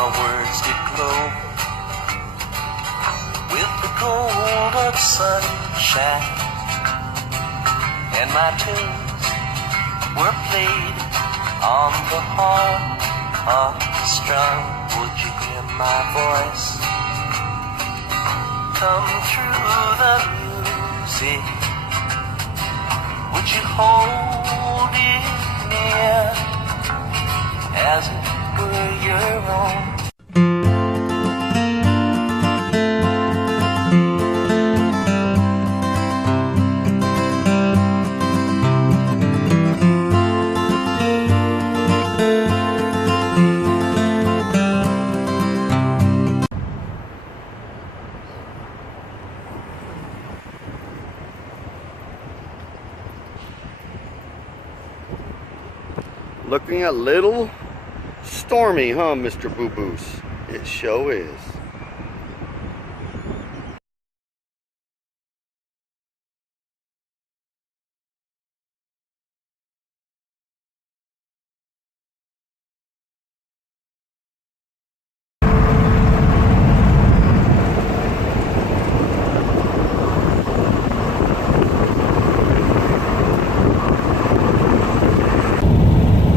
my words did glow with the gold of sunshine, and my tunes were played on the harp strung. Would you hear my voice come through the music? Would you hold it near as it were your own? Looking a little stormy, huh, Mr. Boo-Boos? It sure is.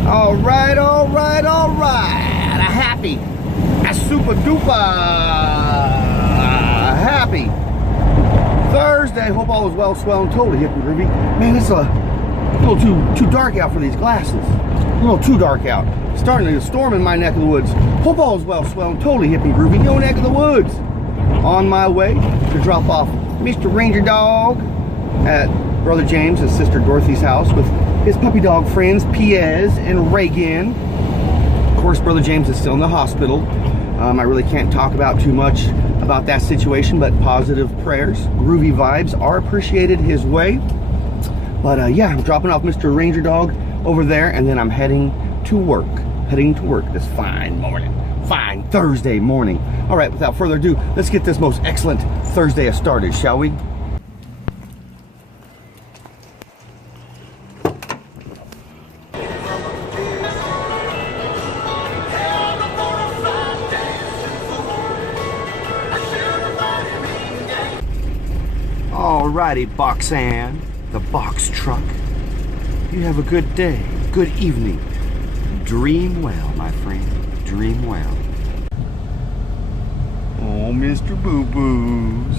All right. A super duper happy Thursday. Hope all is well, swell, and totally hip and groovy. Man, it's a little too dark out for these glasses. A little too dark out. Starting to storm in my neck of the woods. Hope all is well, swell, and totally hip and groovy. Your neck of the woods. On my way to drop off Mr. Ranger Dog at Brother James and Sister Dorothy's house with his puppy dog friends, Piez and Reagan. Of course, Brother James is still in the hospital. I really can't talk about too much about that situation, but positive prayers, groovy vibes are appreciated his way. But yeah, I'm dropping off Mr. Ranger Dog over there, and then I'm heading to work this fine morning. Fine Thursday morning. All right, without further ado, let's get this most excellent Thursday started, shall we? Alrighty, BoxAnn, the box truck. You have a good day, good evening. Dream well, my friend. Dream well. Oh, Mr. Boo-Boos.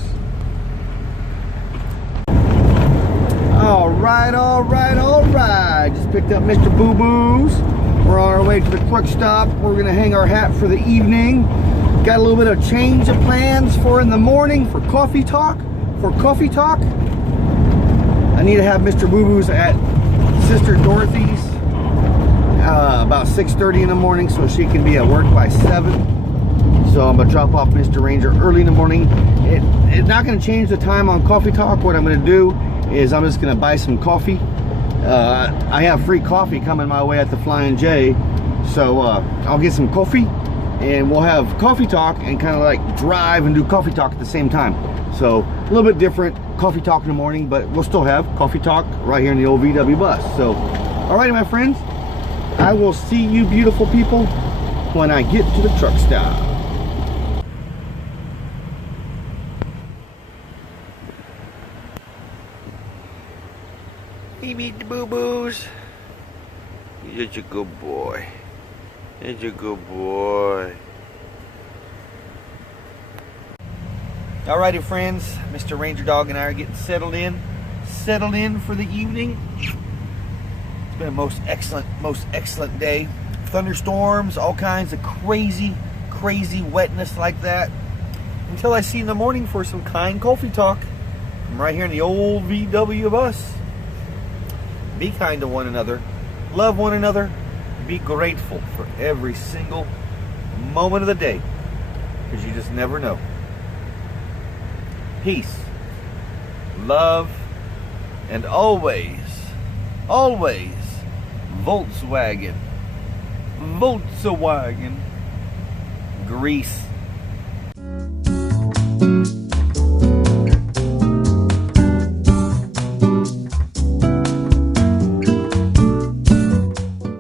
Alright. Just picked up Mr. Boo-Boos. We're on our way to the truck stop. We're gonna hang our hat for the evening. Got a little bit of change of plans for in the morning for coffee talk. I need to have Mr. Boo-Boos at Sister Dorothy's about 6:30 in the morning so she can be at work by 7. So I'm gonna drop off Mr. Ranger early in the morning. It's not gonna change the time on coffee talk. What I'm gonna do is I'm just gonna buy some coffee. I have free coffee coming my way at the Flying J, so I'll get some coffee and we'll have coffee talk and kind of like drive and do coffee talk at the same time. So a little bit different coffee talk in the morning, but we'll still have coffee talk right here in the old VW bus. So, alrighty, my friends, I will see you beautiful people when I get to the truck stop. Hey, meet the Boo-Boos. You're a good boy. You're a good boy. Alrighty, friends, Mr. Ranger Dog and I are getting settled in for the evening. It's been a most excellent day. Thunderstorms, all kinds of crazy wetness like that. Until I see you in the morning for some kind coffee talk. I'm right here in the old VW bus. Be kind to one another, love one another, be grateful for every single moment of the day, because you just never know. Peace, love, and always, Volkswagen, grease.